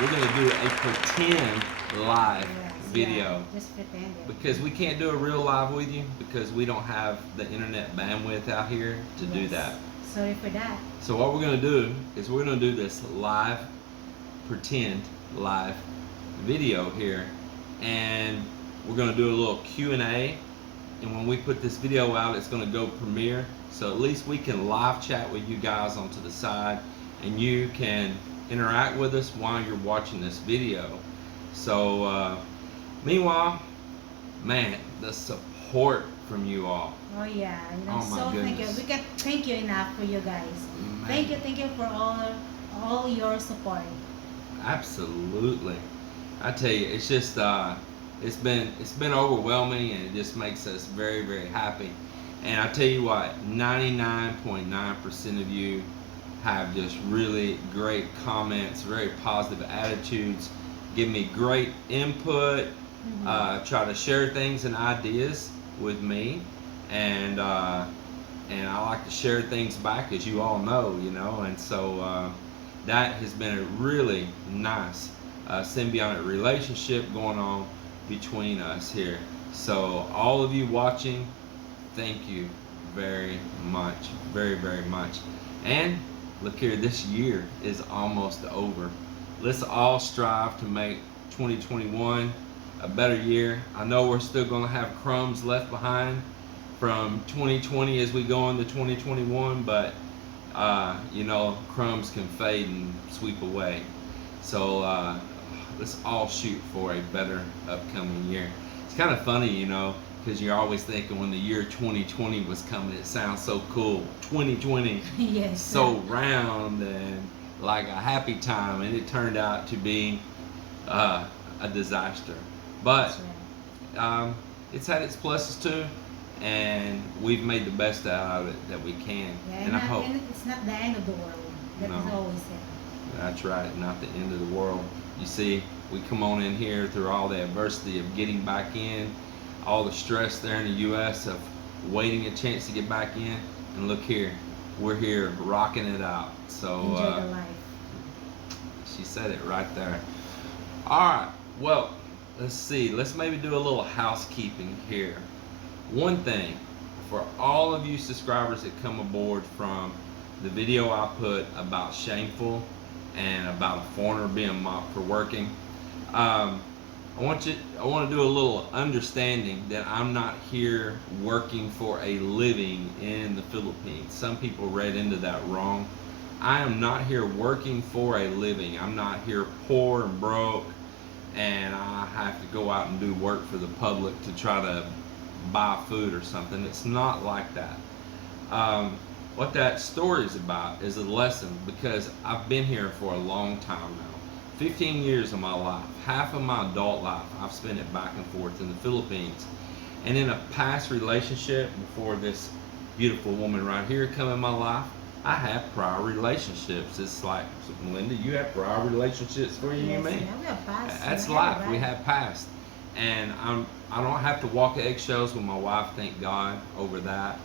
we're gonna do a pretend live video. Yeah, just pretend it. Because we can't do a real live with you because we don't have the internet bandwidth out here to do that. Sorry for that. So what we're gonna do is we're gonna do this live, pretend live video here, and we're gonna do a little Q&A. And when we put this video out, it's gonna go premiere. So at least we can live chat with you guys onto the side, and you can interact with us while you're watching this video. So meanwhile, man, the support from you all. Oh yeah, and Oh, my so thank you. goodness. We can thank you enough for you guys. Man. Thank you for all your support. Absolutely. I tell you, it's just it's been overwhelming, and it just makes us very, very happy. And I tell you what, 99.9% of you have just really great comments, very positive attitudes, give me great input, try to share things and ideas with me, and I like to share things back, as you all know, and so that has been a really nice symbiotic relationship going on between us here. So all of you watching, thank you very much, very, very much. And look here, this year is almost over. Let's all strive to make 2021 a better year. I know we're still going to have crumbs left behind from 2020 as we go into 2021, but crumbs can fade and sweep away. So let's all shoot for a better upcoming year. It's kind of funny, because you're always thinking when the year 2020 was coming, it sounds so cool. 2020, yes. So round and like a happy time, and it turned out to be a disaster. But right. It's had its pluses too, and we've made the best out of it that we can. Yeah, and I hope it's not the end of the world. That is always it. That's right, not the end of the world. You see, we come on in here through all the adversity of getting back in, all the stress there in the U.S. of waiting a chance to get back in, and look here, we're here rocking it out. So enjoy the life. She said it right there. All right, well, let's see. Let's maybe do a little housekeeping here. One thing, for all of you subscribers that come aboard from the video I put about shameful and about a foreigner being mocked for working, I want to do a little understanding that I'm not here working for a living in the Philippines. Some people read into that wrong. I am not here working for a living. I'm not here poor and broke, and I have to go out and do work for the public to try to buy food or something. It's not like that. What that story is about is a lesson, because I've been here for a long time now. 15 years of my life, half of my adult life, I've spent it back and forth in the Philippines. And in a past relationship, before this beautiful woman right here come in my life, I have prior relationships. It's like, so Melinda, you have prior relationships for you and me? Yeah, we have past. That's life. We have past. And I don't have to walk eggshells with my wife, thank God, over that.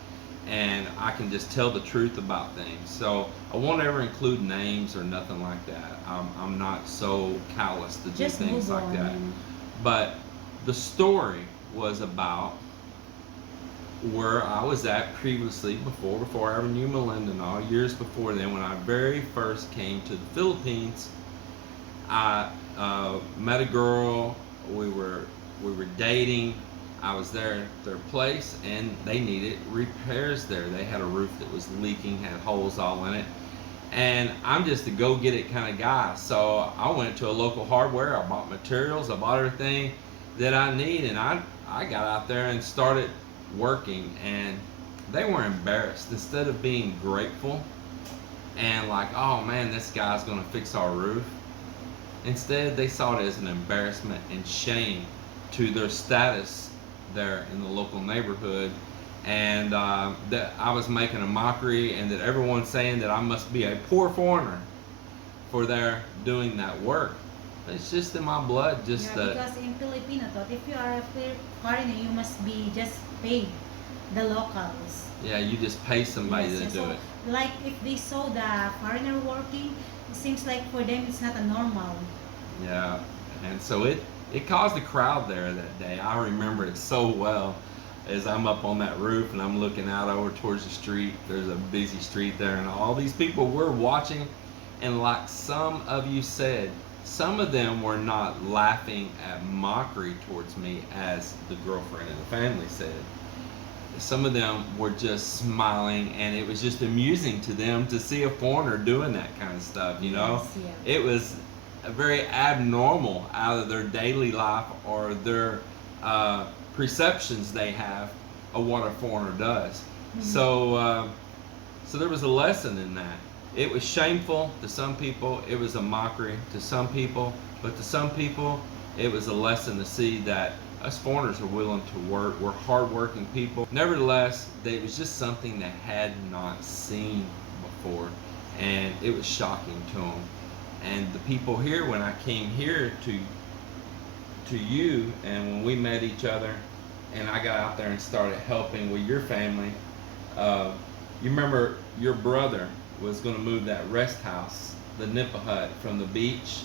And I can just tell the truth about things. So I won't ever include names or nothing like that. I'm not so callous to do things like that. But the story was about where I was at previously, before I ever knew Melinda, and all years before then, when I very first came to the Philippines. I met a girl. We were dating. I was there at their place, and they needed repairs there. They had a roof that was leaking, had holes all in it. And I'm just a go-get-it kind of guy. So I went to a local hardware. I bought materials. I bought everything that I need, and I got out there and started working. And they were embarrassed. Instead of being grateful and like, oh man, this guy's going to fix our roof, instead they saw it as an embarrassment and shame to their status there in the local neighborhood, and that I was making a mockery, and that everyone's saying that I must be a poor foreigner for their doing that work. It's just in my blood. Just because in Filipino thought, if you are a foreigner, you must be just paid the locals. Yeah, you just pay somebody to do it. Like if they saw the foreigner working, it seems like for them it's not a normal. Yeah, and so it caused a crowd there that day. I remember it so well. As I'm up on that roof and I'm looking out over towards the street, there's a busy street there, and all these people were watching. And like some of you said, some of them were not laughing at mockery towards me, as the girlfriend and the family said. Some of them were just smiling, and it was just amusing to them to see a foreigner doing that kind of stuff, you know. Yes, yeah. It was a very abnormal out of their daily life or their perceptions they have of what a foreigner does. So there was a lesson in that. It was shameful to some people, it was a mockery to some people, but to some people it was a lesson to see that us foreigners are willing to work. We're hardworking people. Nevertheless, it was just something they had not seen before, and it was shocking to them. And the people here, when I came here to you, and when we met each other, and I got out there and started helping with your family, you remember your brother was going to move that rest house, the Nippa hut, from the beach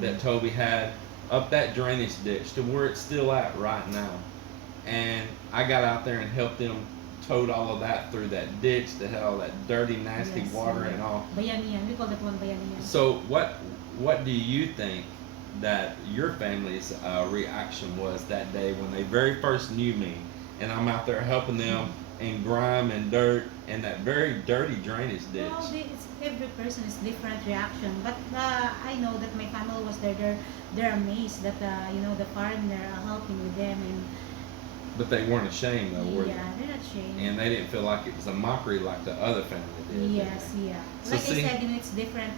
that Toby had up that drainage ditch to where it's still at right now. And I got out there and helped them tote all of that through that ditch that had all that dirty, nasty Yes, water yeah. and all. Bayanihan. We call that one bayanihan. So what do you think that your family's reaction was that day when they very first knew me, and I'm out there helping them in grime and dirt and that very dirty drainage ditch? Well, every person is different reaction, but I know that my family was there. They're amazed that the foreigner are helping with them, and But they weren't ashamed though, were yeah, they're not ashamed. they? And they didn't feel like it was a mockery like the other family did. did Yes, they? yeah. So Like see- I said, it's different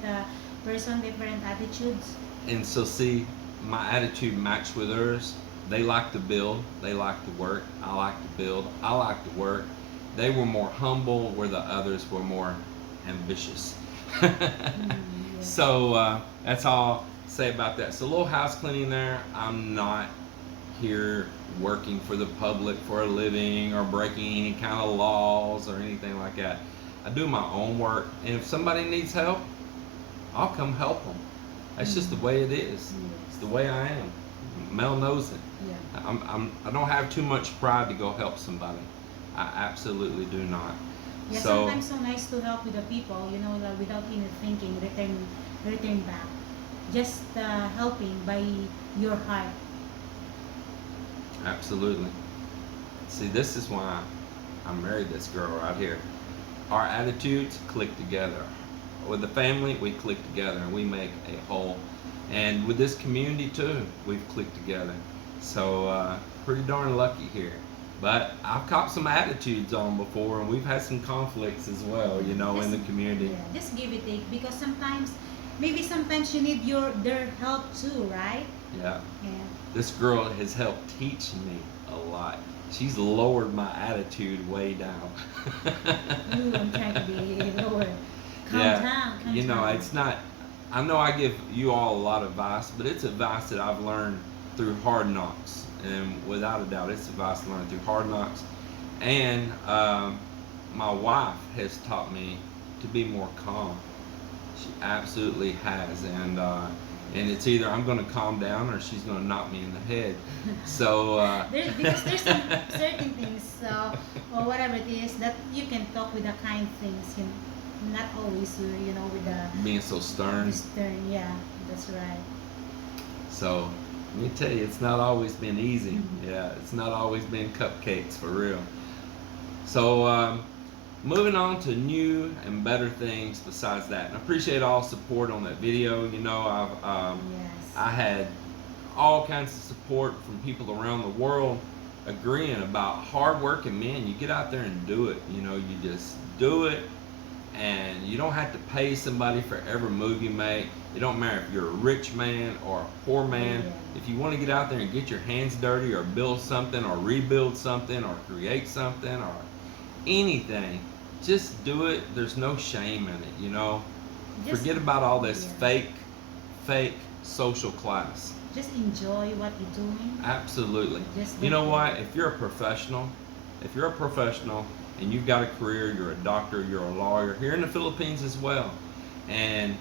person, different attitudes. And so see, my attitude matched with theirs. They like to build, they like to work. I like to build, I like to work. They were more humble, where the others were more ambitious. Yeah. So that's all I'll say about that. So a little house cleaning there. I'm not here working for the public for a living or breaking any kind of laws or anything like that. I do my own work, and if somebody needs help, I'll come help them. That's just the way it is. It's the way I am. Mel knows it. Yeah. I don't have too much pride to go help somebody. I absolutely do not. Yeah, So sometimes so nice to help with the people, like without any thinking, return back. Just helping by your heart. absolutely. See, this is why I married this girl right here. Our attitudes click together. With the family, we click together and we make a whole. And with this community too, we've clicked together. So pretty darn lucky here. But I've caught some attitudes on before, and we've had some conflicts as well, in the community. Yeah, just give it take, because sometimes you need their help too, right? Yeah. Yeah. This girl has helped teach me a lot. She's lowered my attitude way down. Ooh, I'm trying to be lower. Calm Yeah, down. Calm down. it's not. I know I give you all a lot of advice, but it's advice that I've learned through hard knocks, and without a doubt, it's advice learned through hard knocks. And my wife has taught me to be more calm. She absolutely has, and it's either I'm going to calm down or she's going to knock me in the head. So Because there's some certain things, or whatever it is, that you can talk with the kind things, not always, with the being so stern. stern. Yeah, that's right. So let me tell you, it's not always been easy. Mhm. Yeah, it's not always been cupcakes for real. So moving on to new and better things besides that. And I appreciate all support on that video. Yes. I had all kinds of support from people around the world agreeing about hard work, and man, you get out there and do it. You just do it, and you don't have to pay somebody for every move you make. It don't matter if you're a rich man or a poor man. Yeah. If you want to get out there and get your hands dirty or build something or rebuild something or create something or anything, just do it. There's no shame in it. Just- Forget about all this yeah. fake social class. Just enjoy what you're doing. Absolutely. Just You know don't- what? If you're a professional and you've got a career, you're a doctor, you're a lawyer, here in the Philippines as well, and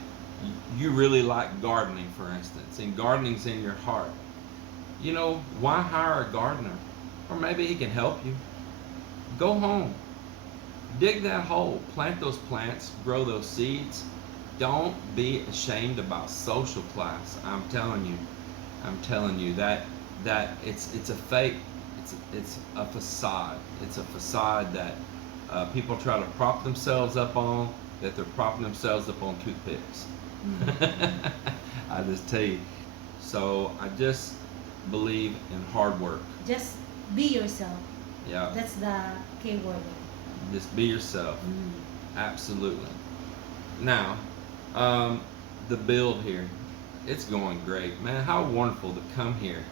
You really like gardening, for instance, and gardening's in your heart. Why hire a gardener? Or maybe he can help you. Go home, dig that hole, plant those plants, grow those seeds. Don't be ashamed about social class. I'm telling you that it's a fake. It's a facade. It's a facade that people try to prop themselves up on. That they're propping themselves up on toothpicks. Mm. I just tell you. So I just believe in hard work. Just be yourself. Yeah, That's the key word. just be yourself. Mm. Absolutely. Now, um, the build here, it's going great, man. How wonderful to come here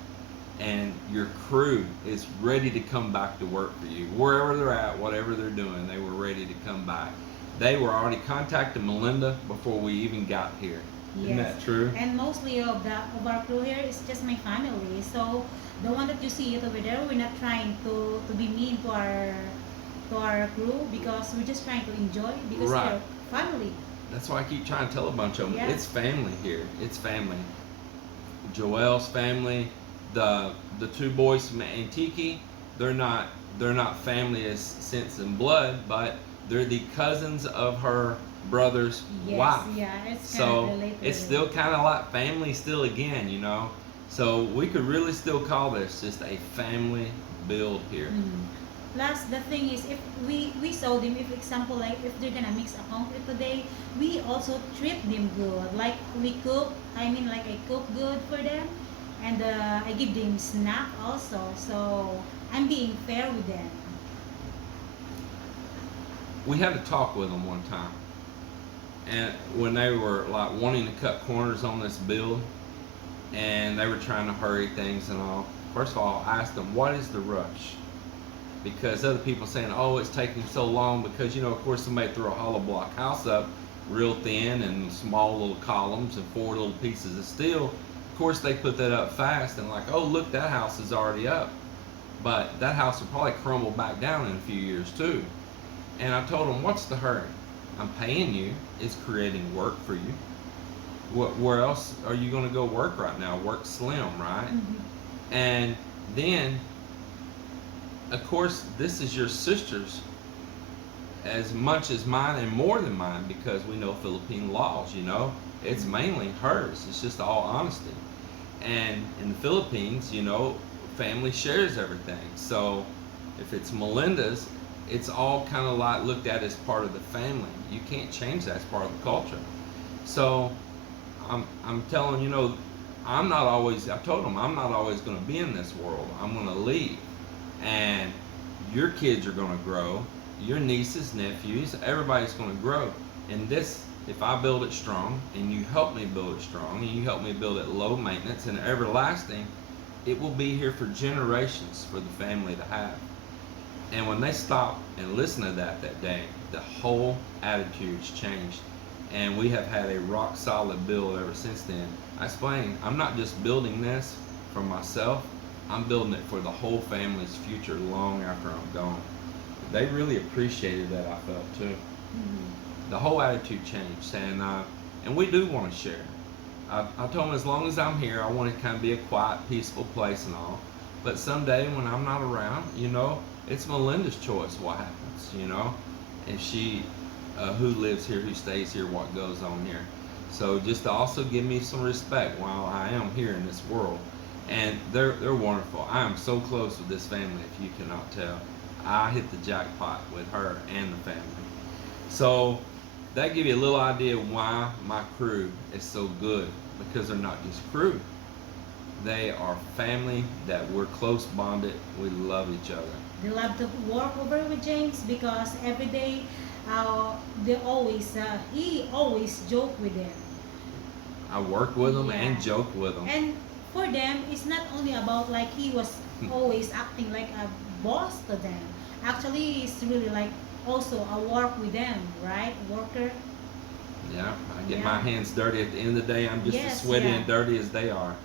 and your crew is ready to come back to work for you. Wherever they're at, whatever they're doing, they were ready to come back. They were already contacting Melinda before we even got here. Isn't Yes. that true? And mostly of our crew here is just my family. So the one that you see it over there, we're not trying to be mean to our crew because we're just trying to enjoy because Right. they're family. That's why I keep trying to tell a bunch of them. Yeah. It's family here. It's family. Joelle's family, the two boys from Antique, they're not family as sense and blood, but they're the cousins of her brother's Yes, wife. yeah, it's kind So of related. it's still kind of like family still again. So we could really still call this just a family build here. Mm. Plus, the thing is, if we saw them, if example, like if they're gonna mix a concrete today, we also treat them good. Like we cook, like I cook good for them, and I give them snack also. So I'm being fair with them. We had a talk with them one time, and when they were like wanting to cut corners on this build, and they were trying to hurry things and all. First of all, I asked them, what is the rush? Because other people saying, oh, it's taking so long because, of course, somebody threw a hollow block house up real thin and small little columns and 4 little pieces of steel. Of course, they put that up fast and like, oh, look, that house is already up. But that house will probably crumble back down in a few years too. And I told them, what's the hurry? I'm paying you. It's creating work for you. Where else are you going to go work right now? Work slim, right? Mm-hmm. And then, of course, this is your sister's as much as mine and more than mine because we know Philippine laws. It's mainly hers. It's just all honesty. And in the Philippines, family shares everything. So if it's Melinda's, it's all kind of like looked at as part of the family. You can't change that as part of the culture. So I'm telling I told them I'm not always going to be in this world. I'm going to leave, and your kids are going to grow. Your nieces, nephews, everybody's going to grow. And this, if I build it strong, and you help me build it strong, and you help me build it low maintenance and everlasting, it will be here for generations for the family to have. And when they stop and listen to that day, the whole attitude's changed. And we have had a rock solid build ever since then. I explained, I'm not just building this for myself, I'm building it for the whole family's future long after I'm gone. They really appreciated that, I felt too. Mm-hmm. The whole attitude changed, and we do want to share. I told them as long as I'm here, I want it to kind of be a quiet, peaceful place and all. But someday when I'm not around, it's Melinda's choice what happens, and she, who lives here, who stays here, what goes on here. So just to also give me some respect while I am here in this world. And they're wonderful. I am so close with this family, if you cannot tell. I hit the jackpot with her and the family. So that give you a little idea why my crew is so good, because they're not just crew. They are family that we're close bonded. We love each other. They love to work over with James because every day, he always joke with them. I work with them Yeah. and joke with them. And for them, it's not only about like he was always acting like a boss to them. Actually, it's really like also a work with them, right? Worker. Yeah, I get Yeah. my hands dirty. At the end of the day, I'm just as Yes, sweaty yeah. and dirty as they are.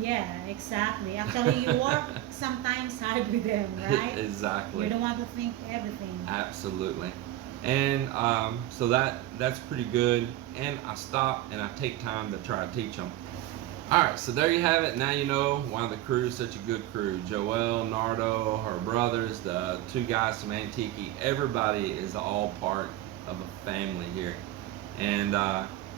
Yeah, exactly. Actually, you work sometimes hard with them, right? Exactly. You're the one to think everything. Absolutely. And so that's pretty good. And I stop and I take time to try to teach them. All right, so there you have it. Now you know why the crew is such a good crew. Joelle, Nardo, her brothers, the two guys from Antique, everybody is all part of a family here. And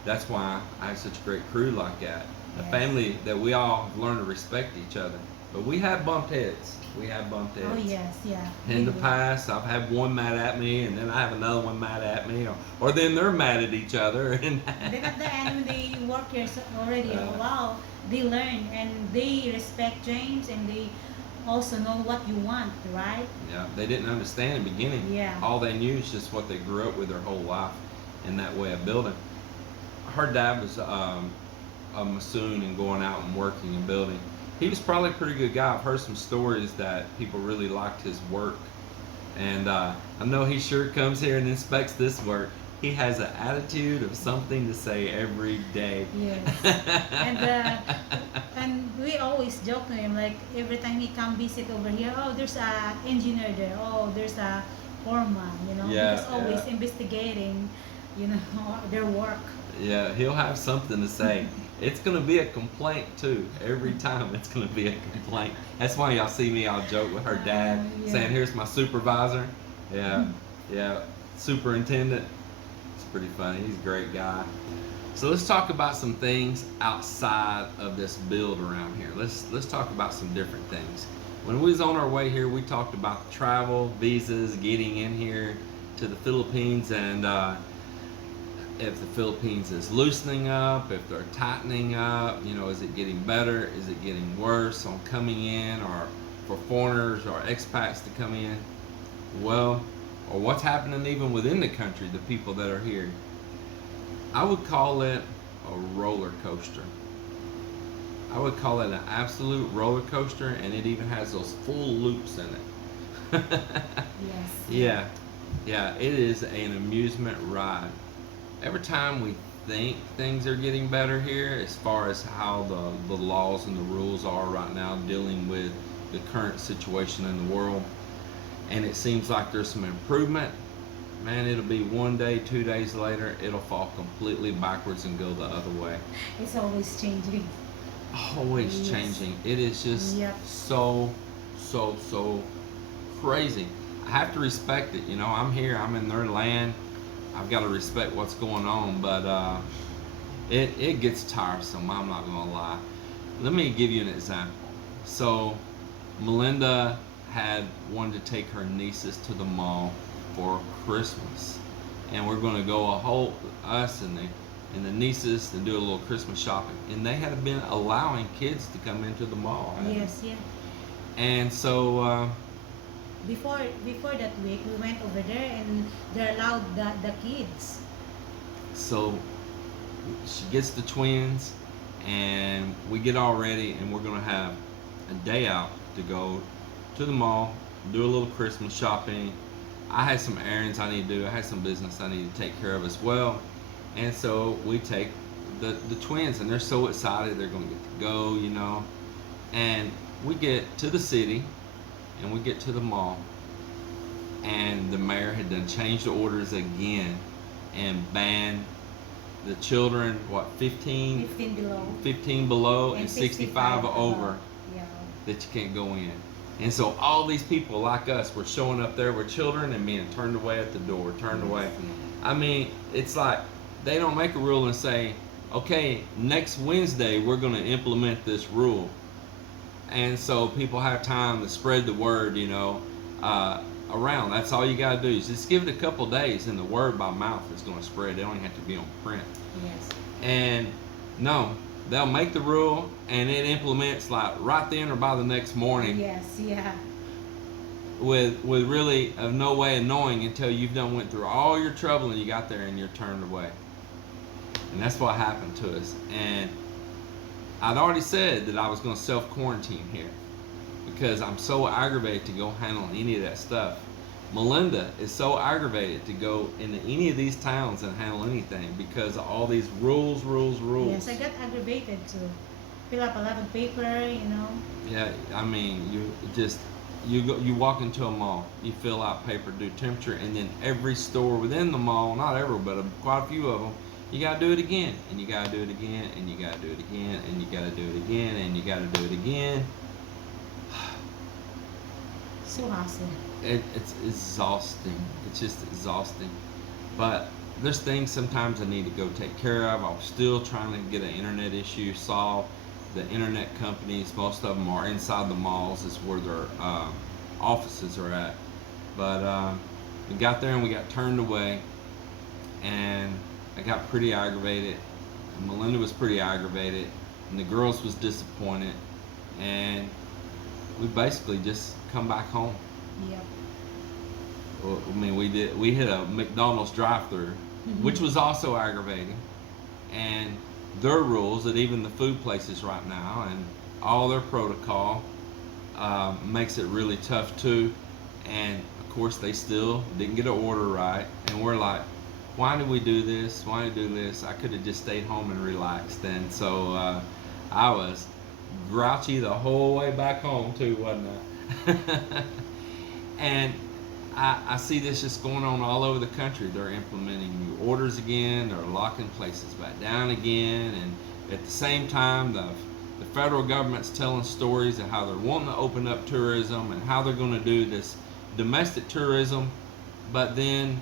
that's why I have such a great crew like that. A Yes. family that we all have learned to respect each other. But we have bumped heads. We have bumped heads. Oh yes, yeah. In the We do. past, I've had one mad at me, and then I have another one mad at me, or then they're mad at each other. And And then at the end, when they work here already a Uh, while, they learn and they respect James and they also know what you want, right? yeah, they didn't understand in the beginning. Yeah. All they knew is just what they grew up with their whole life in that way of building. Her dad was a Masoon and going out and working and building. He was probably a pretty good guy. I've heard some stories that people really liked his work. And I know he sure comes here and inspects this work. He has an attitude of something to say every day. Yes. And we always joke to him like every time he come visit over here, oh there's a engineer there, oh there's a foreman, you know, Yeah, he's always yeah. investigating, you know, their work. Yeah, he'll have something to say. It's gonna be a complaint too. Every time it's gonna be a complaint. That's why y'all see me. I'll joke with her dad, Yeah. saying, "Here's my supervisor." Yeah, yeah, superintendent. It's pretty funny. He's a great guy. So let's talk about some things outside of this build around here. Let's talk about some different things. When we was on our way here, we talked about travel, visas, getting in here to the Philippines, and if the Philippines is loosening up, if they're tightening up, you know, is it getting better? Is it getting worse on coming in, or for foreigners or expats to come in? Well, or what's happening even within the country, the people that are here? I would call it a roller coaster. I would call it an absolute roller coaster, and it even has those full loops in it. Yes. Yeah, yeah, it is an amusement ride. Every time we think things are getting better here, as far as how the laws and the rules are right now dealing with the current situation in the world, and it seems like there's some improvement, man, it'll be one day, 2 days later, it'll fall completely backwards and go the other way. It's always changing. Always Yes. changing. It is just Yep. so crazy. I have to respect it. You know, I'm here, I'm in their land. I've got to respect what's going on, but it gets tiresome. I'm not gonna lie. Let me give you an example. So, Melinda had wanted to take her nieces to the mall for Christmas, and we're gonna go us and the nieces to do a little Christmas shopping, and they had been allowing kids to come into the mall. Yes, yeah. And so. Before that week, we went over there and they allowed the kids. So she gets the twins, and we get all ready, and we're gonna have a day out to go to the mall, do a little Christmas shopping. I had some errands I need to do. I had some business I need to take care of as well, and so we take the twins, and they're so excited they're gonna get to go, you know. And we get to the city, and we get to the mall, and the mayor had done changed the orders again and banned the children, what, 15 15 below. 15 below and 65 above. over, Yeah. that you can't go in. And so all these people like us were showing up there with children and being turned away at the door, turned away. Yes, I mean, it's like they don't make a rule and say, okay, next Wednesday we're going to implement this rule. And so people have time to spread the word, you know, around. That's all you got to do is just give it a couple days, and the word by mouth is going to spread. It don't even have to be on print. Yes. And no, they'll make the rule, and it implements like right then or by the next morning, Yes, yeah. with really of no way of knowing until you've done went through all your trouble and you got there and you're turned away. And that's what happened to us. And I'd already said that I was going to self-quarantine here because I'm so aggravated to go handle any of that stuff. Melinda is so aggravated to go into any of these towns and handle anything because of all these rules. Yes, I got aggravated to fill up a lot of paper, you know. Yeah, I mean, you just, You walk into a mall, you fill out paper, do temperature, and then every store within the mall, not every, but quite a few of them, you gotta do it again, and you gotta do it again, and you gotta do it again, and you gotta do it again, and you gotta do it again. So hassle. It's exhausting. It's just exhausting. But there's things sometimes I need to go take care of. I'm still trying to get an internet issue solved. The internet companies, most of them are inside the malls, is where their offices are at. But we got there and we got turned away, and I got pretty aggravated. And Melinda was pretty aggravated, and the girls was disappointed, and we basically just come back home. Yep. Well, I mean, we hit a McDonald's drive-through, which was also aggravating, and their rules that even the food places right now and all their protocol makes it really tough too. And of course, they still didn't get an order right, and we're like, why did we do this? Why did we do this? I could have just stayed home and relaxed. And so I was grouchy the whole way back home too, wasn't I? And I see this just going on all over the country. They're implementing new orders again. They're locking places back down again. And at the same time, the federal government's telling stories of how they're wanting to open up tourism and how they're going to do this domestic tourism. But then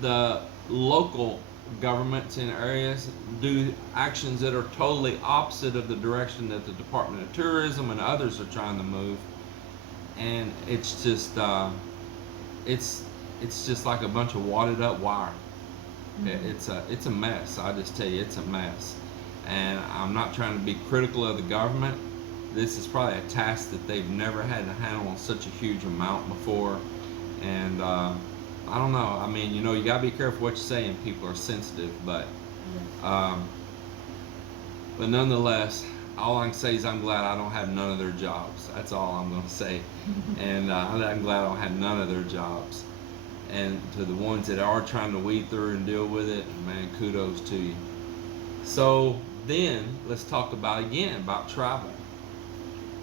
the local governments in areas do actions that are totally opposite of the direction that the Department of Tourism and others are trying to move. And it's just it's just like a bunch of wadded up wire. It's a mess. I just tell you, it's a mess. And I'm not trying to be critical of the government. This is probably a task that they've never had to handle on such a huge amount before. And I don't know. I mean, you gotta be careful what you say, and people are sensitive. But nonetheless, all I can say is I'm glad I don't have none of their jobs. That's all I'm going to say. And I'm glad I don't have none of their jobs. And to the ones that are trying to weed through and deal with it, man, kudos to you. So then let's talk about travel.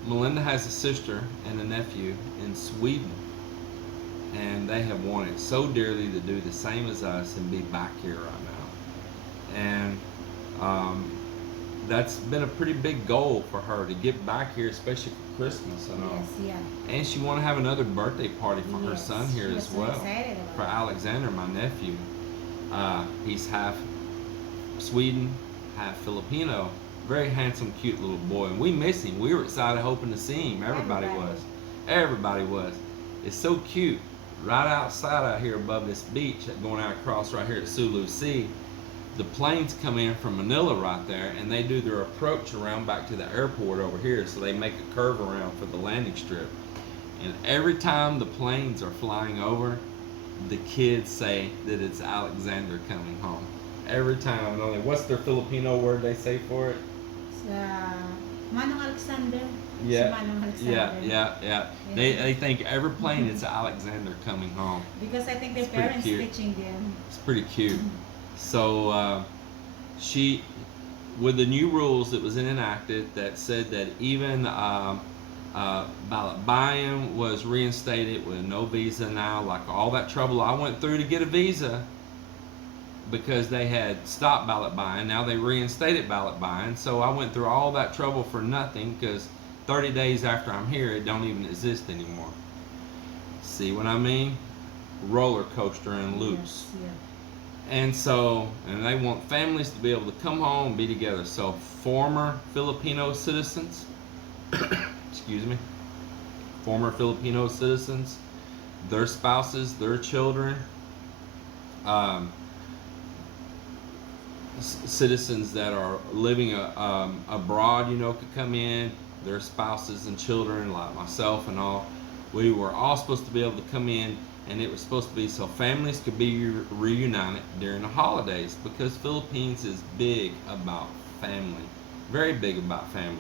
Melinda has a sister and a nephew in Sweden, and they have wanted so dearly to do the same as us and be back here right now. And that's been a pretty big goal for her to get back here, especially for Christmas. I know. Yes, yeah. And she want to have another birthday party for her son here as well. Excited about For Alexander, my nephew. He's half Sweden, half Filipino. Very handsome, cute little boy, and we miss him. We were excited, hoping to see him. Everybody was. Everybody was. It's so cute. Right outside out here above this beach, going out across right here at Sulu Sea, the planes come in from Manila right there, and they do their approach around back to the airport over here, so they make a curve around for the landing strip. And every time the planes are flying over, the kids say that it's Alexander coming home. Every time. What's their Filipino word they say for it? Manong Alexander. Yeah. Manong Alexander. Yeah. They think every plane is Alexander coming home. Because I think their It's pretty parents cute. teaching them. It's pretty cute. So she, with the new rules that was enacted that said that even ballot buy-in was reinstated with no visa now, like all that trouble I went through to get a visa because they had stopped ballot buy-in, now they reinstated ballot buy-in, so I went through all that trouble for nothing because 30 days after I'm here, it don't even exist anymore. See what I mean? Roller coaster and loops. Yes, yeah. And so, and they want families to be able to come home and be together. So former Filipino citizens, excuse me, former Filipino citizens, their spouses, their children, citizens that are living abroad, could come in, their spouses and children, like myself and all. We were all supposed to be able to come in, and it was supposed to be so families could be reunited during the holidays, because Philippines is big about family, very big about family.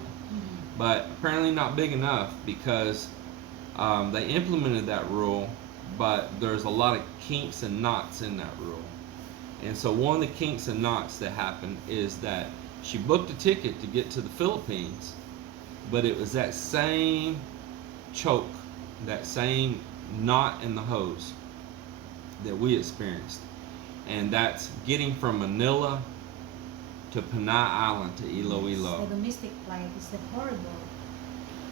But apparently not big enough, because they implemented that rule, but there's a lot of kinks and knots in that rule. And so one of the kinks and knots that happened is that she booked a ticket to get to the Philippines, but it was that same choke, that same knot in the hose that we experienced. And that's getting from Manila to Panay Island to Iloilo. The domestic flight is horrible.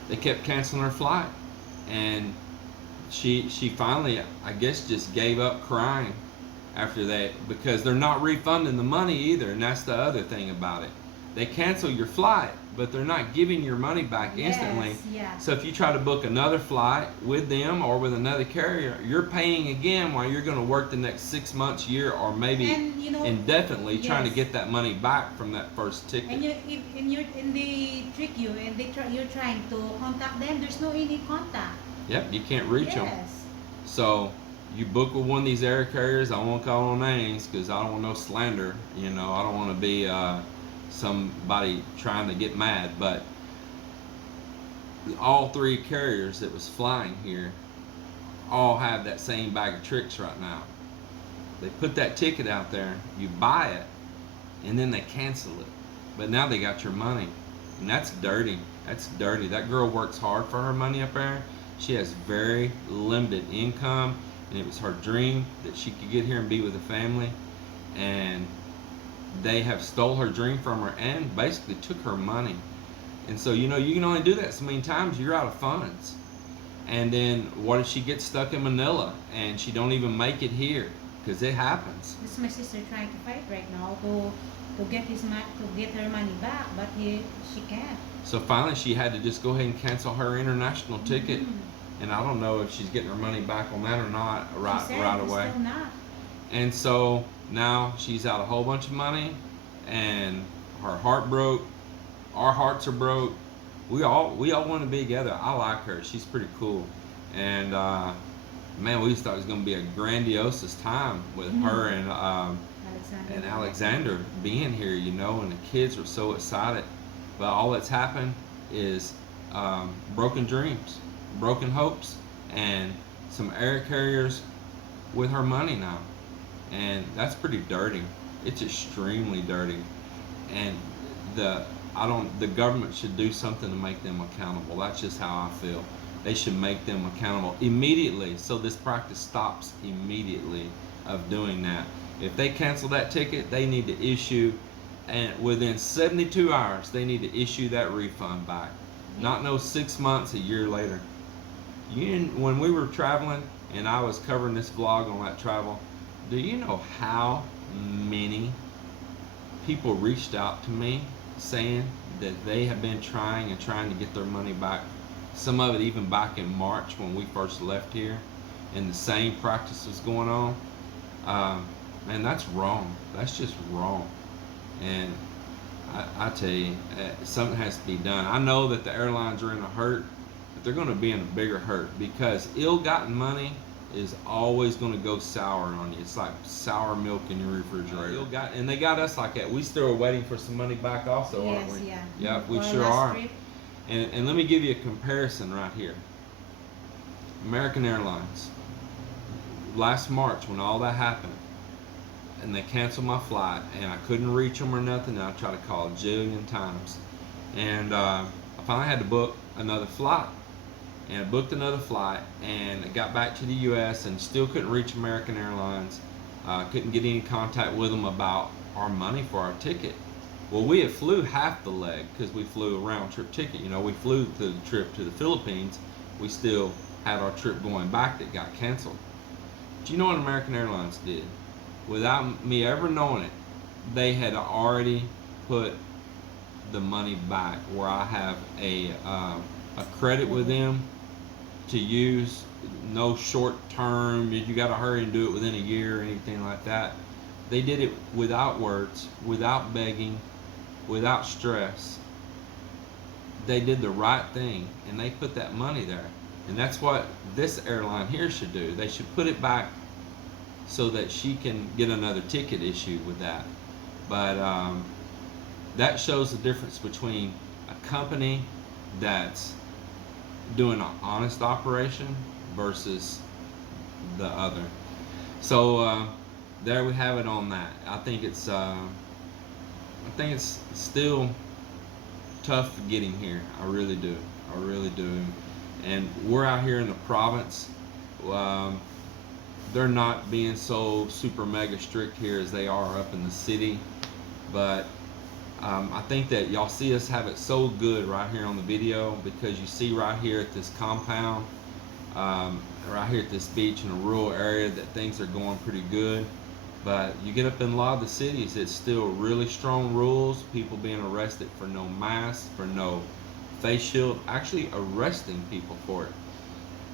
They kept canceling her flight, and she finally, I guess, just gave up crying after that, because they're not refunding the money either. And that's the other thing about it. They cancel your flight, but they're not giving your money back instantly. Yeah. So if you try to book another flight with them or with another carrier, you're paying again while you're going to work the next 6 months, year, or maybe indefinitely trying to get that money back from that first ticket. And they trick you, and you're trying to contact them. There's no any contact. Yep, you can't reach them. Yes. So you book with one of these air carriers. I won't call no names because I don't want no slander. I don't want to be somebody trying to get mad. But all three carriers that was flying here all have that same bag of tricks right now. They put that ticket out there, you buy it, and then they cancel it. But now they got your money, and that's dirty. That's dirty. That girl works hard for her money up there. She has very limited income, and it was her dream that she could get here and be with the family. And they have stole her dream from her and basically took her money. And so, you can only do that so many times. You're out of funds. And then what if she gets stuck in Manila and she don't even make it here? Because it happens. This is my sister trying to fight right now to get her money back, but she can't. So finally, she had to just go ahead and cancel her international ticket. Mm-hmm. And I don't know if she's getting her money back on that or not right away. Still not. And so now she's out a whole bunch of money, and her heart broke. Our hearts are broke. We all want to be together. I like her. She's pretty cool. And man, we just thought it was going to be a grandiose time with her and Alexander being here, and the kids were so excited. But all that's happened is broken dreams, broken hopes, and some air carriers with her money now. And that's pretty dirty. It's extremely dirty. And the government should do something to make them accountable. That's just how I feel. They should make them accountable immediately, so this practice stops immediately of doing that. If they cancel that ticket, they need to issue, and within 72 hours, they need to issue that refund back. Not no 6 months, a year later. When we were traveling, and I was covering this vlog on that travel, do you know how many people reached out to me saying that they have been trying to get their money back? Some of it even back in March when we first left here, and the same practice was going on. Man, that's wrong. That's just wrong. And I tell you, something has to be done. I know that the airlines are in a hurt, but they're going to be in a bigger hurt, because ill-gotten money is always going to go sour on you. It's like sour milk in your refrigerator. And they got us like that. We still are waiting for some money back also, aren't we? Yeah. Yeah, we sure are. And let me give you a comparison right here. American Airlines. Last March, when all that happened, and they canceled my flight, and I couldn't reach them or nothing, and I tried to call a jillion times. And I finally had to book another flight. And I booked another flight, and I got back to the U.S. and still couldn't reach American Airlines. Couldn't get any contact with them about our money for our ticket. Well, we had flew half the leg because we flew a round-trip ticket. We flew the trip to the Philippines. We still had our trip going back that got canceled. Do you know what American Airlines did? Without me ever knowing it, they had already put the money back, where I have a credit with them to use. No short term, you got to hurry and do it within a year or anything like that. They did it without words, without begging, without stress. They did the right thing, and they put that money there. And that's what this airline here should do. They should put it back so that she can get another ticket issued with that. But that shows the difference between a company that's doing an honest operation versus the other. So there we have it on that. I think it's still tough getting here. I really do. And we're out here in the province. Um, they're not being so super mega strict here as they are up in the city, but I think that y'all see us have it so good right here on the video because you see right here at this compound, right here at this beach in a rural area, that things are going pretty good. But you get up in a lot of the cities, it's still really strong rules. People being arrested for no mask, for no face shield, actually arresting people for it.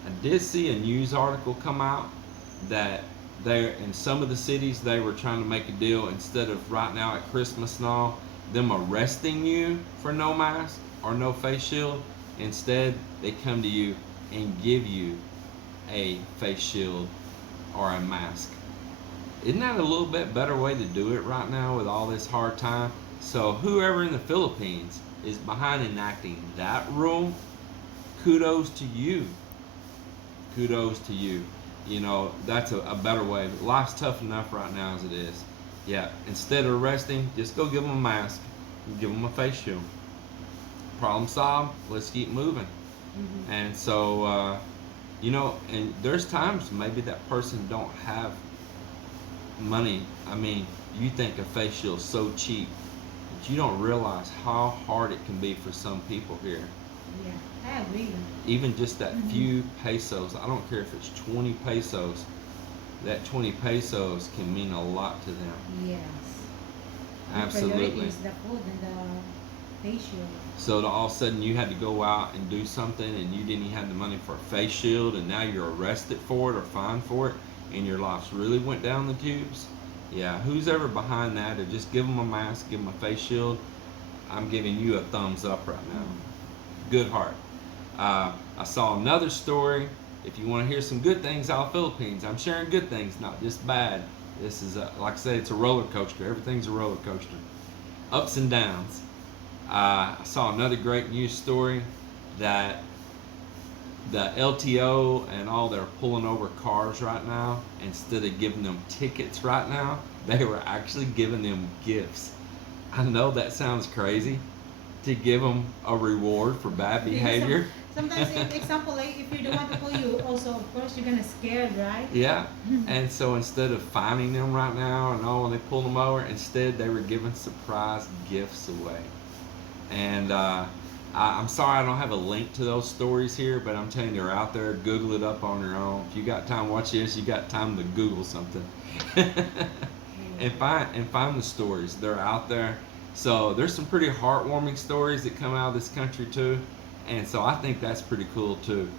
I did see a news article come out that there in some of the cities they were trying to make a deal, instead of right now at Christmas and all, them arresting you for no mask or no face shield, instead they come to you and give you a face shield or a mask. Isn't that a little bit better way to do it right now with all this hard time? So whoever in the Philippines is behind enacting that rule, kudos to you. Kudos to you. You know, that's a better way. Life's tough enough right now as it is. Yeah, instead of arresting, just go give them a mask and give them a face shield. Problem solved. Let's keep moving. And so, you know, and there's times maybe that person don't have money. I mean, you think a face shield's so cheap, but you don't realize how hard it can be for some people here. Yeah, I agree. Even just that few pesos, I don't care if it's 20 pesos, that 20 pesos can mean a lot to them. Yes. Absolutely. The is the food and the face shield. So to all of a sudden you had to go out and do something and you didn't even have the money for a face shield, and now you're arrested for it or fined for it, and your life really went down the tubes. Yeah, who's ever behind that, or just give them a mask, give them a face shield, I'm giving you a thumbs up right now. Good heart. I saw another story. If you want to hear some good things out of the Philippines, I'm sharing good things, not just bad. This is, like I said, it's a roller coaster. Everything's a roller coaster. Ups and downs. I saw another great news story that the LTO and all, they're pulling over cars right now. Instead of giving them tickets right now, they were actually giving them gifts. I know that sounds crazy, to give them a reward for bad behavior. Sometimes, example, like if you're the one to pull, you also, of course, you're gonna scared, right? Yeah, and so instead of fining them right now and all, when they pull them over, instead they were giving surprise gifts away. And I'm sorry I don't have a link to those stories here, but I'm telling you, they're out there. Google it up on your own. If you got time to watch this, you got time to Google something. and find the stories. They're out there. So there's some pretty heartwarming stories that come out of this country too, and so I think that's pretty cool too.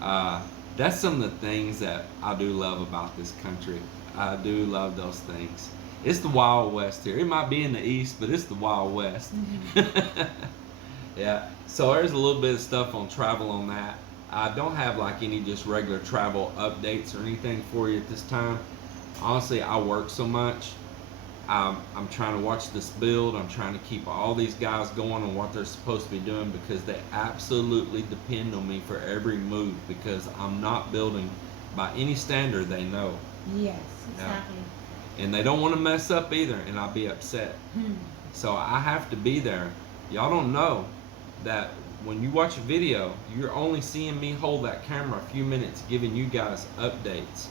That's some of the things that I do love about this country. I do love those things. It's the Wild West here. It might be in the East, but it's the Wild West. Yeah, so there's a little bit of stuff on travel on that. I don't have like any just regular travel updates or anything for you at this time. Honestly, I work so much. I'm trying to watch this build. I'm trying to keep all these guys going on what they're supposed to be doing, because they absolutely depend on me for every move, because I'm not building by any standard they know. Yes, exactly. Yeah. And they don't want to mess up either, and I'll be upset. So I have to be there. Y'all don't know that when you watch a video, you're only seeing me hold that camera a few minutes giving you guys updates.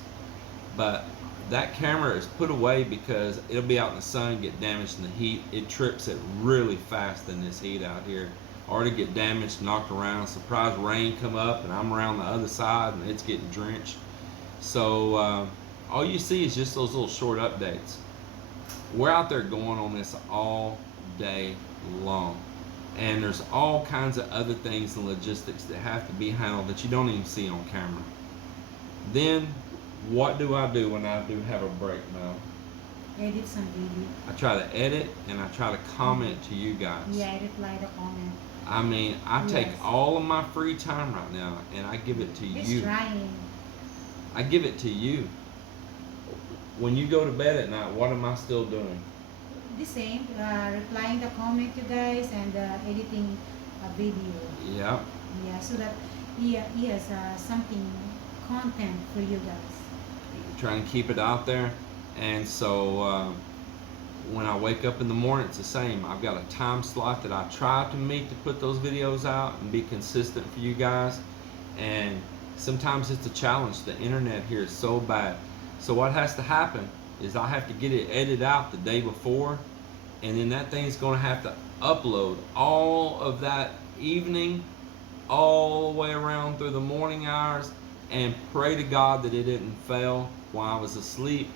But that camera is put away because it'll be out in the sun, get damaged in the heat. It trips it really fast in this heat out here. Already get damaged, knocked around. Surprise rain come up and I'm around the other side and it's getting drenched. So all you see is just those little short updates. We're out there going on this all day long. And there's all kinds of other things and logistics that have to be handled that you don't even see on camera. Then what do I do when I do have a break, Mel? Edit some video. I try to edit and I try to comment to you guys. Yeah, I reply the comment. I mean, I take all of my free time right now and I give it to you. Trying. I give it to you. When you go to bed at night, what am I still doing? The same, replying the comment, you guys, and editing a video. Yeah. Yeah, so that he has something content for you guys. Trying to keep it out there. And so when I wake up in the morning, it's the same. I've got a time slot that I try to meet to put those videos out and be consistent for you guys. and sometimes it's a challenge. The internet here is so bad. So what has to happen is I have to get it edited out the day before, and then that thing's going to have to upload all of that evening, all the way around through the morning hours, and pray to God that it didn't fail while I was asleep.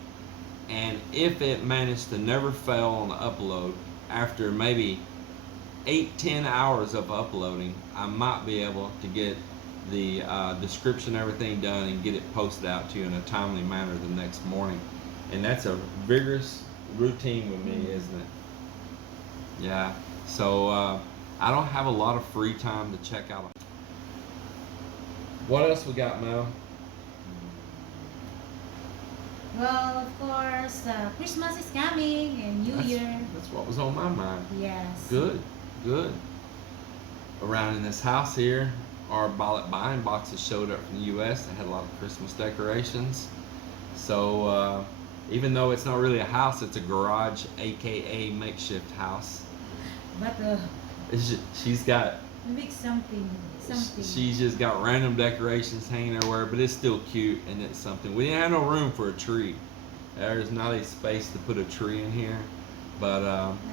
And if it managed to never fail on the upload, after maybe 8-10 hours of uploading, I might be able to get the description, everything done, and get it posted out to you in a timely manner the next morning. And that's a vigorous routine with me, isn't it? Yeah. So I don't have a lot of free time to check out. What else we got, Mel? Well, of course, Christmas is coming and New Year. That's what was on my mind. Yes. Good. Around in this house here, our buying boxes showed up from the U.S. They had a lot of Christmas decorations. So even though it's not really a house, it's a garage, aka makeshift house. But She's got. make something. She's just got random decorations hanging everywhere, but it's still cute and it's something. We didn't have no room for a tree. There's not a space to put a tree in here, but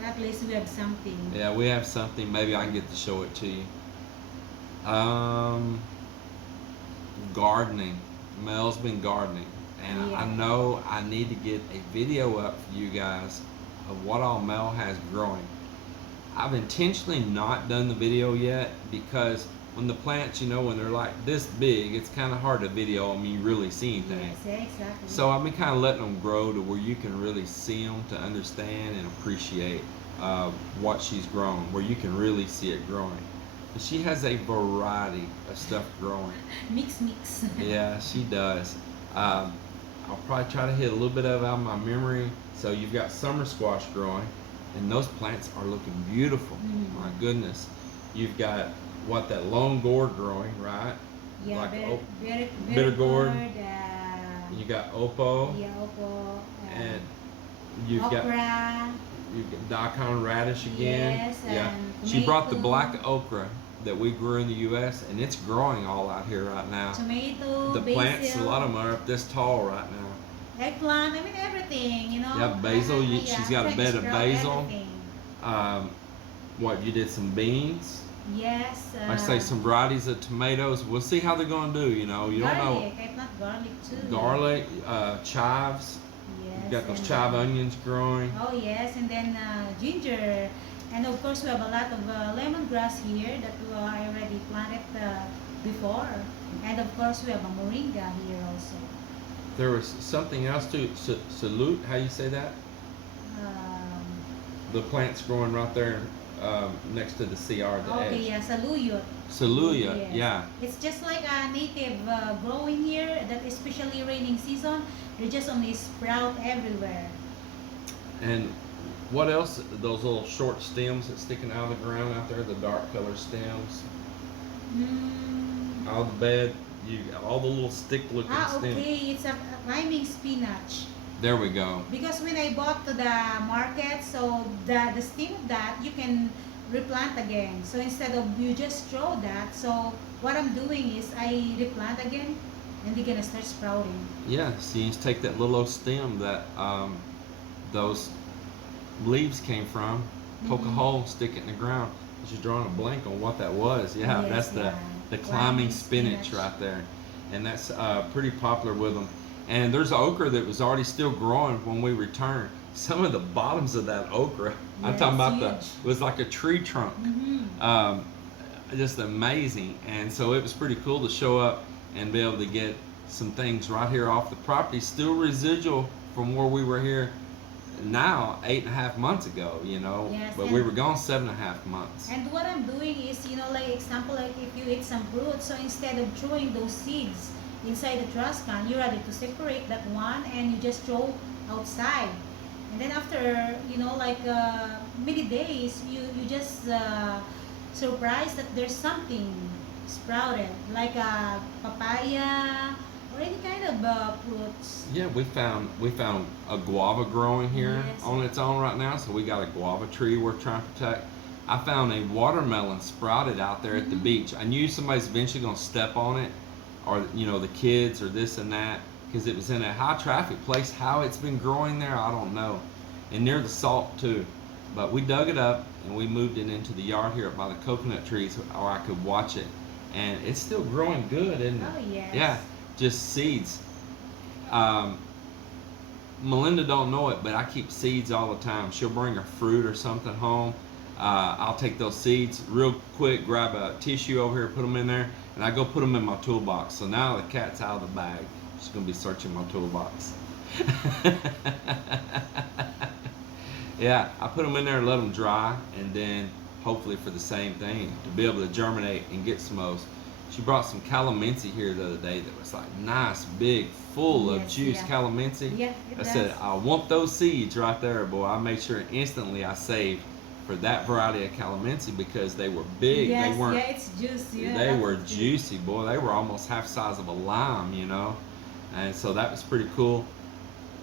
at least we have something. yeah, we have something. Maybe I can get to show it to you. Gardening. Mel's been gardening, and I know I need to get a video up for you guys of what all Mel has growing. I've intentionally not done the video yet because when the plants, when they're like this big, it's kind of hard to video them. You really see anything. Yes, exactly. So I've been kind of letting them grow to where you can really see them, to understand and appreciate what she's grown, where you can really see it growing. But she has a variety of stuff growing. Mix. Yeah, she does. I'll probably try to hit a little bit of it out of my memory. So you've got summer squash growing, and those plants are looking beautiful. My goodness. You've got that long gourd growing, right? Yeah, like bitter gourd. You got oppo. Yeah, oppo. And you've okra. got daikon radish again. Yes, yeah. She brought the black okra that we grew in the U.S. and it's growing all out here right now. Tomato, the basil, plants, a lot of them are up this tall right now. Eggplant, everything, Yeah, basil. She's got a bed of basil. You did some beans? Yes. I say some varieties of tomatoes. We'll see how they're going to do. You don't know. I plant garlic too. Garlic, chives. Yes. You've got those chive onions growing. Oh yes, and then ginger, and of course we have a lot of lemongrass here that I already planted before, and of course we have a moringa here also. There was something else too. Salute, how you say that? The plant's growing right there next to the CR, the edge. Okay, yeah, saluyot. Saluyot, yes. yeah. It's just like a native growing here, that especially raining season, they just only sprout everywhere. And what else? Those little short stems that's sticking out of the ground out there, the dark color stems. Out of the bed, all the little stick-looking stems. Okay, it's a climbing spinach. There we go. Because when I bought to the market, so the stem of that you can replant again. So instead of you just throw that, so what I'm doing is I replant again, and they're gonna start sprouting. Yeah, so you just take that little old stem that those leaves came from, poke a hole, stick it in the ground. Just drawing a blank on what that was. Yeah, Yes, that's the climbing spinach right there, and that's pretty popular with them. And there's okra that was already still growing when we returned. Some of the bottoms of that okra, I'm talking about it was like a tree trunk. Just amazing. And so it was pretty cool to show up and be able to get some things right here off the property, still residual from where we were here now 8.5 months ago, Yes, but we were gone 7.5 months. And what I'm doing is, like example, like if you eat some fruit, so instead of throwing those seeds inside the trash can, you're ready to separate that one and you just throw outside. And then after, many days, you just surprised that there's something sprouted, like a papaya or any kind of fruits. Yeah, we found a guava growing here Yes. on its own right now, so we got a guava tree we're trying to protect. I found a watermelon sprouted out there at the Mhm. beach. I knew somebody's eventually going to step on it, or the kids or this and that, because it was in a high traffic place. How it's been growing there, I don't know, and near the salt too. But we dug it up and we moved it into the yard here by the coconut trees, or I could watch it, and it's still growing good, isn't it? Oh yes. Yeah, just seeds. Um, Melinda don't know it, but I keep seeds all the time. She'll bring her fruit or something home. I'll take those seeds real quick, grab a tissue over here, put them in there, and I go put them in my toolbox. So now the cat's out of the bag. She's gonna be searching my toolbox. Yeah, I put them in there and let them dry, and then hopefully for the same thing, to be able to germinate and get some of those. She brought some calamansi here the other day that was like nice, big, full of Yes, juice yeah. calamansi. Yeah, it I said, does. I want those seeds right there, boy. I made sure instantly I saved for that variety of calamansi because they were big. Yes, They weren't. yeah, it's juicy. Yeah, They lots were of juice. juicy, boy. They were almost half size of a lime. And so that was pretty cool.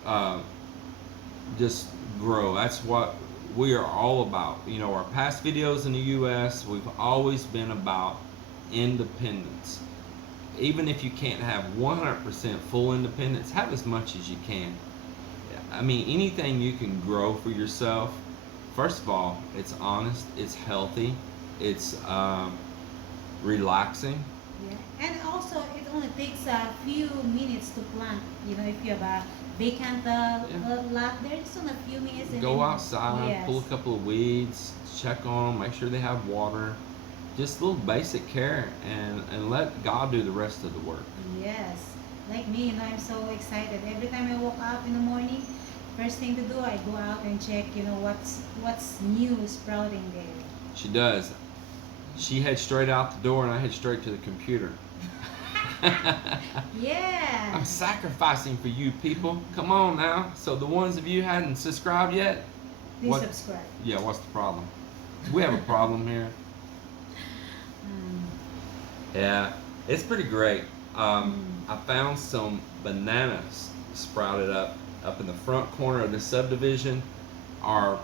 Uh, just grow. That's what we are all about. Our past videos in the U.S., we've always been about independence. Even if you can't have 100% full independence, have as much as you can. I mean, anything you can grow for yourself, first of all, it's honest, it's healthy, it's relaxing. Yeah, and also it only takes a few minutes to plant. If you have a vacant lot there, it's only a few minutes. And Go then, outside, yes, pull a couple of weeds, check on them, make sure they have water. Just a little basic care, and let God do the rest of the work. yes. Like me, I'm so excited. Every time I walk out in the morning, first thing to do, I go out and check, what's new sprouting there. She does. She heads straight out the door, and I head straight to the computer. Yeah. I'm sacrificing for you people. Come on now. So the ones of you hadn't subscribed yet, Please what- subscribe. yeah, what's the problem? We have a problem here. Yeah, it's pretty great. I found some bananas sprouted up in the front corner of the subdivision. Our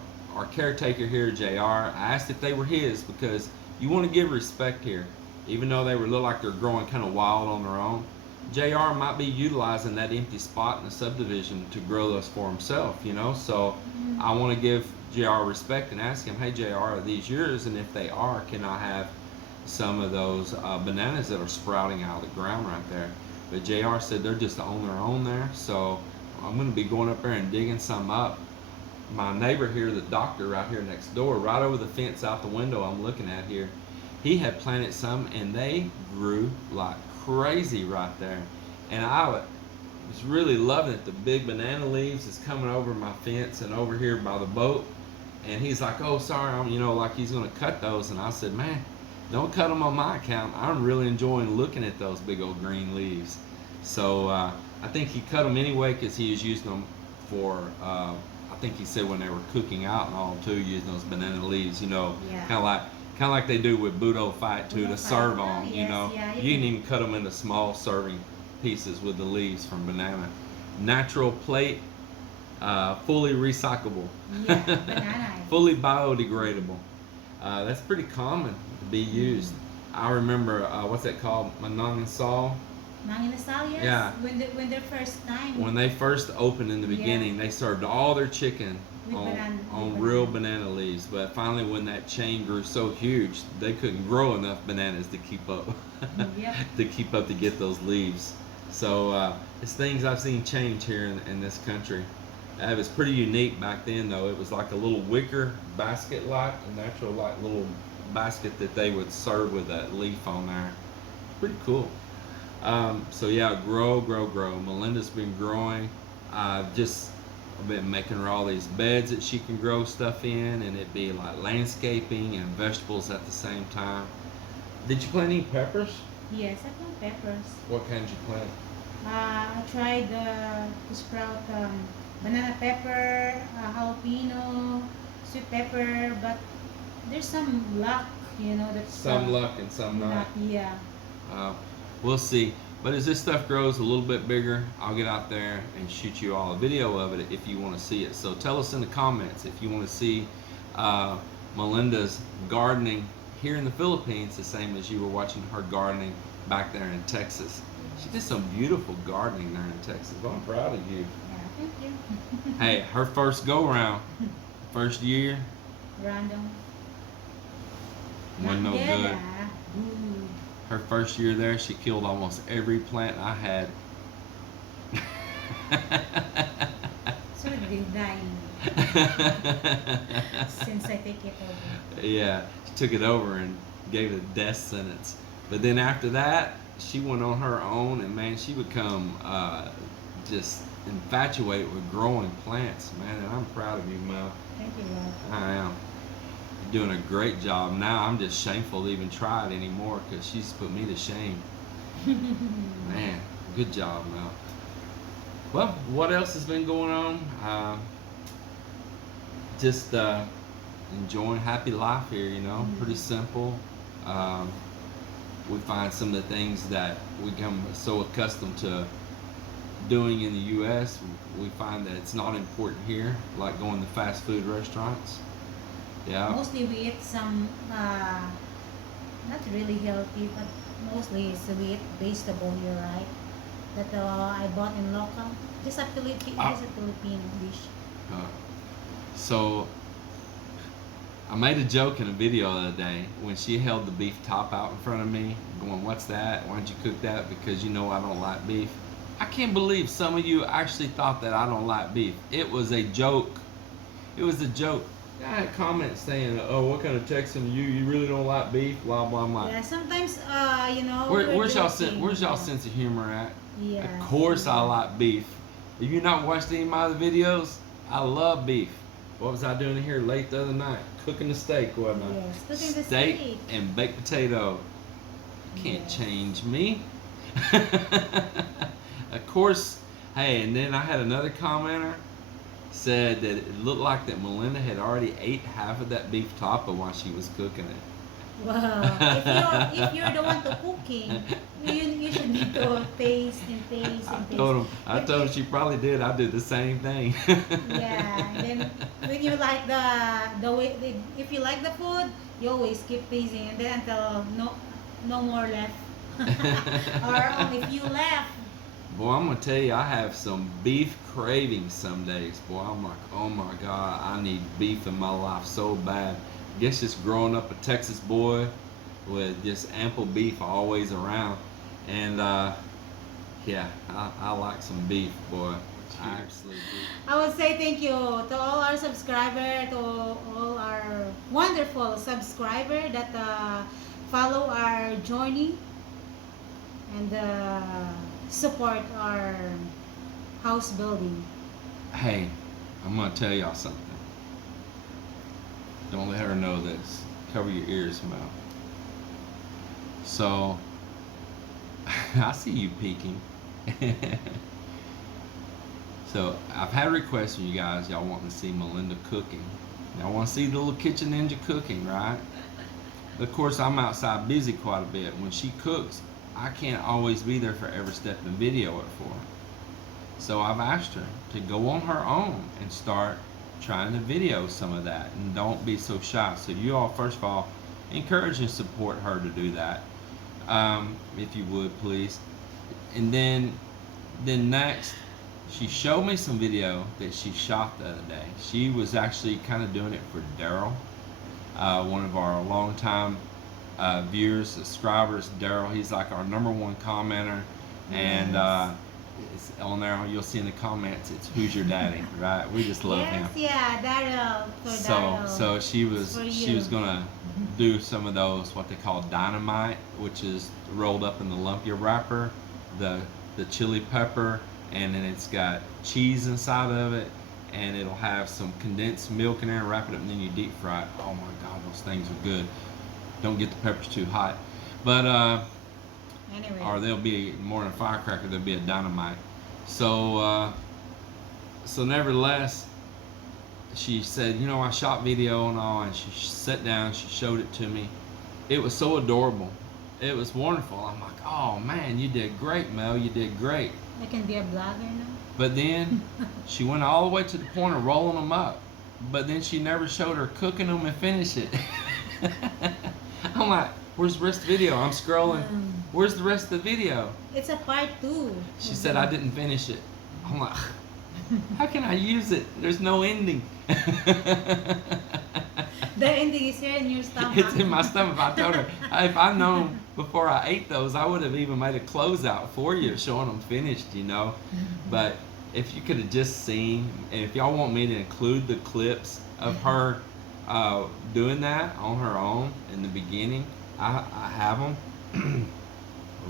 caretaker here, JR, I asked if they were his because you want to give respect here, even though they look like they're growing kind of wild on their own. JR might be utilizing that empty spot in the subdivision to grow those for himself, So I want to give JR respect and ask him, hey JR, are these yours? And if they are, can I have some of those bananas that are sprouting out of the ground right there? But JR said they're just on their own there, so I'm going to be going up there and digging some up. My neighbor here, the doctor right here next door, right over the fence out the window I'm looking at here, he had planted some and they grew like crazy right there. And I was really loving it. The big banana leaves is coming over my fence and over here by the boat. And he's like, oh, sorry, like he's going to cut those. And I said, man, don't cut them on my account. I'm really enjoying looking at those big old green leaves. So I think he cut them anyway because he was using them for, I think he said when they were cooking out and all too, using those banana leaves, Yeah. kind of like they do with Budo Fight too, to Budo serve Fight. on, Oh, yes, yeah, You can even cut them into small serving pieces with the leaves from banana. Natural plate, fully recyclable. Yeah, banana. Fully biodegradable. That's pretty common to be used. I remember, what's that called? Manang Sal. Manginasal, yes. Yeah. When their first time. When they first opened in the Yeah. beginning, they served all their chicken With on with real banana leaves. But finally, when that chain grew so huge, they couldn't grow enough bananas to keep up. Yep. to get those leaves. So it's things I've seen change here in this country. It was pretty unique back then, though. It was like a little wicker basket, like a natural, like little basket that they would serve with that leaf on there. Pretty cool. So yeah, grow. Melinda's been growing. I've been making her all these beds that she can grow stuff in, and it'd be like landscaping and vegetables at the same time. Did you plant any peppers? Yes, I plant peppers. What kind did you plant? I tried to sprout banana pepper, jalapeno, sweet pepper, but there's some luck, that's Some luck and some not. Yeah. We'll see. But as this stuff grows a little bit bigger, I'll get out there and shoot you all a video of it if you want to see it. So tell us in the comments if you want to see Melinda's gardening here in the Philippines the same as you were watching her gardening back there in Texas. She did some beautiful gardening there in Texas. Well, I'm proud of you. Yeah, thank you. Hey, her first go round, first year, Random. wasn't no Not good. Ooh. Her first year there, she killed almost every plant I had. So they dying since I take it over. Yeah, she took it over and gave it a death sentence. But then after that, she went on her own, and man, she become just infatuated with growing plants, man. And I'm proud of you, Mel. Thank you, Rob. I am. You're doing a great job. Now I'm just shameful to even try it anymore because she's put me to shame. Man, good job, Mel. Well, what else has been going on? Just enjoying happy life here, you know, pretty simple. We find some of the things that we become so accustomed to doing in the U.S., we find that it's not important here, like going to fast food restaurants. Yeah. Mostly we eat some, not really healthy, but mostly it's we eat vegetable here, right? That I bought in local. Just a Filipino dish. Uh, so I made a joke in a video the other day when she held the beef top out in front of me, going, "What's that? Why don't you cook that? Because you know I don't like beef." I can't believe some of you actually thought that I don't like beef. It was a joke. It was a joke. I had comments saying, "Oh, what kind of Texan are you? You really don't like beef?" Blah blah blah. Yeah, sometimes you know. Where's y'all joking. sense of humor at? Yeah. Of course I like beef. If you not watched any of my other videos, I love beef. What was I doing here late the other night? Cooking the steak, wasn't I? Yes, cooking the Steak steak. and baked potato. Can't Yes. change me. Of course, hey, and then I had another commenter said that it looked like that Melinda had already ate half of that beef tapa while she was cooking it. Wow. If you're the one to cooking, you should need to taste and taste and taste. I told him she probably did. I did the same thing. Yeah, and then when you like the way if you like the food, you always keep tasting, and then until no more left, or only few left. Boy, I'm gonna tell you, I have some beef cravings some days. Boy, I'm like, oh my God, I need beef in my life so bad. Guess just growing up a Texas boy with just ample beef always around, and yeah, I like some beef, boy. I absolutely do. I would say thank you to all our subscribers, to all our wonderful subscribers that follow our journey and support our house building. Hey, I'm gonna tell y'all something. Don't let her know this. Cover your ears, Mel. So, I see you peeking. So, I've had requests from you guys. Y'all wanting to see Melinda cooking. Y'all want to see the little kitchen ninja cooking, right? Of course, I'm outside busy quite a bit. When she cooks, I can't always be there for every step and video it for her. So I've asked her to go on her own and start trying to video some of that, and don't be so shy. So you all, first of all, encourage and support her to do that, if you would, please. And then next, she showed me some video that she shot the other day. She was actually kind of doing it for Daryl, one of our longtime viewers, subscribers. Daryl, he's like our #1 commenter, and it's on there. You'll see in the comments, it's "Who's your daddy?" Right? We just love him. Yeah, Daryl. So she was For you. gonna do some of those, what they call dynamite, which is rolled up in the lumpia wrapper, the chili pepper, and then it's got cheese inside of it, and it'll have some condensed milk in there. Wrap it up, and then you deep fry it. Oh my God, those things are good. Don't get the peppers too hot, but Anyway. or there'll be more than a firecracker. There'll be a dynamite. So nevertheless, she said, you know, I shot video and all, and she sat down, she showed it to me. It was so adorable. It was wonderful. I'm like, oh man, you did great, Mel. You did great. I can be a blogger now. But then she went all the way to the point of rolling them up. but then she never showed her cooking them and finish it. I'm like, where's the rest of the video? I'm scrolling. Where's the rest of the video? It's a part 2. She said I didn't finish it. I'm like, how can I use it? There's no ending. The ending is here in your stomach. It's in my stomach. I told her, if I'd known before I ate those, I would have even made a closeout for you showing them finished, you know. But if you could have just seen, and if y'all want me to include the clips of her doing that on her own in the beginning, I have them.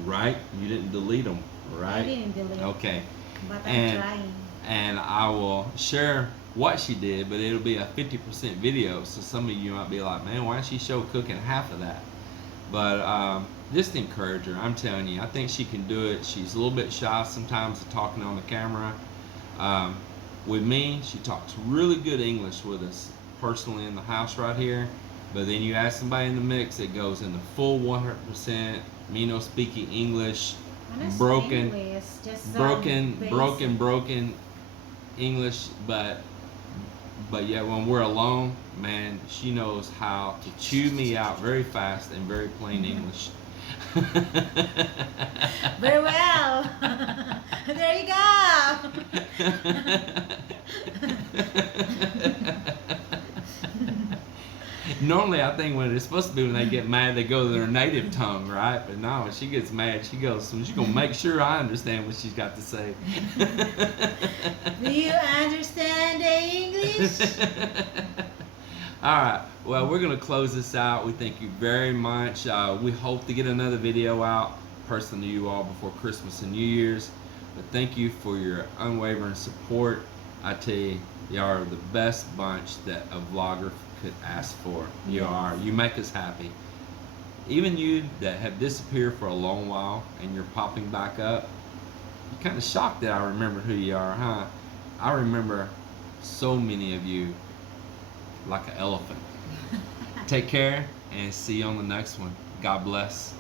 Right? You didn't delete them, right? I didn't delete. Okay. But I'm trying. And I will share what she did, but it'll be a 50% video. So some of you might be like, man, why didn't she show cooking half of that? But just encourage her. I'm telling you, I think she can do it. She's a little bit shy sometimes of talking on the camera. With me, she talks really good English with us personally in the house right here. But then you ask somebody in the mix, it goes in the full 100%. Me no speaking English, broken English, but yet when we're alone, man, she knows how to chew me out very fast in very plain English. Very well. There you go. Normally, I think when it's supposed to be when they get mad, they go to their native tongue, right? But no, when she gets mad, she goes, she's going to make sure I understand what she's got to say. Do you understand the English? All right. Well, we're going to close this out. We thank you very much. We hope to get another video out personally to you all before Christmas and New Year's. But thank you for your unwavering support. I tell you, you are the best bunch that a vlogger could ask for. You are. You make us happy. Even you that have disappeared for a long while and you're popping back up, you're kind of shocked that I remember who you are, huh? I remember so many of you like an elephant. Take care and see you on the next one. God bless.